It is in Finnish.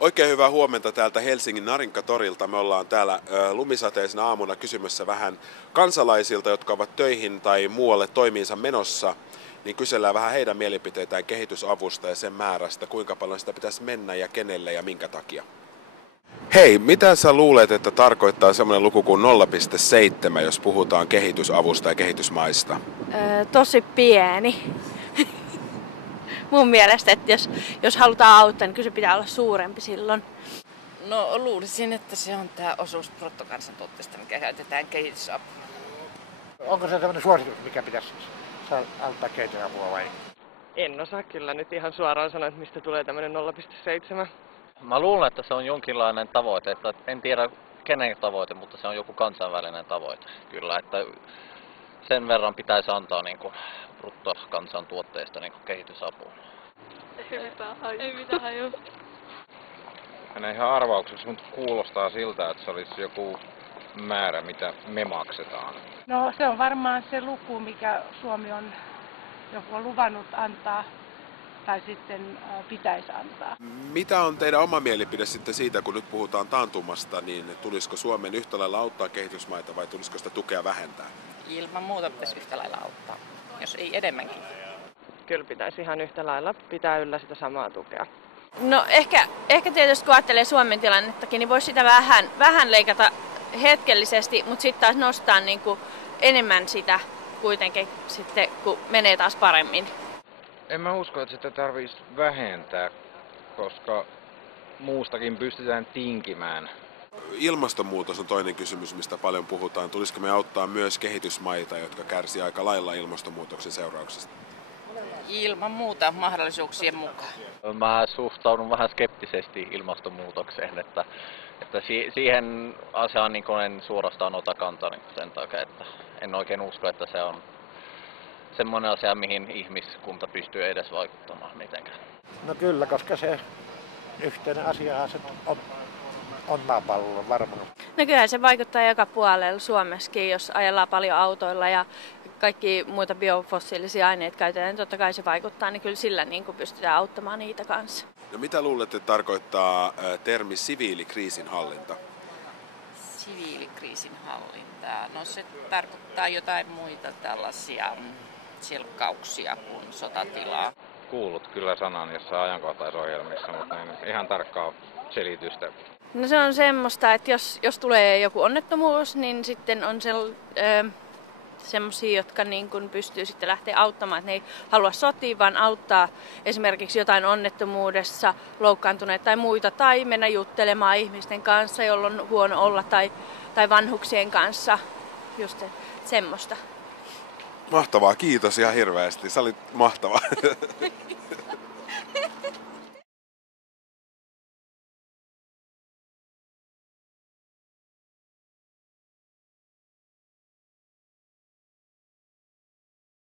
Oikein hyvää huomenta täältä Helsingin Narinkatorilta. Me ollaan täällä lumisateisena aamuna kysymässä vähän kansalaisilta, jotka ovat töihin tai muualle toimiinsa menossa. Niin kysellään vähän heidän mielipiteitään kehitysavusta ja sen määrästä, kuinka paljon sitä pitäisi mennä ja kenelle ja minkä takia. Hei, mitä sä luulet, että tarkoittaa semmoinen luku kuin 0,7, jos puhutaan kehitysavusta ja kehitysmaista? Tosi pieni. Mun mielestä, että jos halutaan auttaa, niin kyllä se pitää olla suurempi silloin. No luulisin, että se on tämä osuus bruttokansantuotteesta, mikä käytetään kehitysapuun. Onko se tämmöinen suositus, mikä pitäisi auttaa kehitysapua vai? En osaa kyllä nyt ihan suoraan sanoa, että mistä tulee tämmöinen 0,7. Mä luulen, että se on jonkinlainen tavoite, että en tiedä kenen tavoite, mutta se on joku kansainvälinen tavoite kyllä, että sen verran pitäisi antaa niin kuin bruttokansantuotteesta niin kuin kehitysapuun. Ei mitään haju. Mennään ihan arvaukseksi, mutta kuulostaa siltä, että se olisi joku määrä, mitä me maksetaan. No se on varmaan se luku, mikä Suomi on joko luvannut antaa tai sitten pitäisi antaa. Mitä on teidän oma mielipide sitten siitä, kun nyt puhutaan taantumasta, niin tulisiko Suomen yhtä lailla auttaa kehitysmaita vai tulisiko sitä tukea vähentää? Ilman muuta pitäisi yhtä lailla auttaa, jos ei enemmänkin. Kyllä pitäisi ihan yhtä lailla pitää yllä sitä samaa tukea. No ehkä tietysti kun ajattelee Suomen tilannettakin, niin voisi sitä vähän leikata hetkellisesti, mutta sitten taas nostaa niin kuin enemmän sitä kuitenkin sitten, kun menee taas paremmin. En mä usko, että sitä tarvitsisi vähentää, koska muustakin pystytään tinkimään. Ilmastonmuutos on toinen kysymys, mistä paljon puhutaan. Tulisiko me auttaa myös kehitysmaita, jotka kärsii aika lailla ilmastonmuutoksen seurauksista? Ilman muuta mahdollisuuksien mukaan. Mä suhtaudun vähän skeptisesti ilmastonmuutokseen, että siihen asiaan niin en suorastaan ota kantaa niin sen takia, että en oikein usko, että se on semmoinen asia, mihin ihmiskunta pystyy edes vaikuttamaan mitenkään. No kyllä, koska se yhteinen asiahan se on maapallolla varmaan. No kyllähän se vaikuttaa joka puolella Suomessakin, jos ajellaan paljon autoilla ja kaikki muita biofossiilisia aineita käytetään, niin totta kai se vaikuttaa, niin kyllä sillä niin kuin pystytään auttamaan niitä kanssa. No mitä luulette, että tarkoittaa termi siviilikriisinhallinta? Siviilikriisinhallintaa. No se tarkoittaa jotain muita tällaisia selkkauksia kuin sotatilaa. Kuullut kyllä sanan jossain ajankohtaisohjelmissa, mutta en ihan tarkkaa selitystä. No se on semmoista, että jos tulee joku onnettomuus, niin sitten on semmoisia, jotka niin kuin pystyy sitten lähteä auttamaan, että ne ei halua sotia, vaan auttaa esimerkiksi jotain onnettomuudessa loukkaantuneita tai muita, tai mennä juttelemaan ihmisten kanssa, jolla on huono olla, tai vanhuksien kanssa, just semmoista. Mahtavaa, kiitos ihan hirveästi. Sä olit mahtava.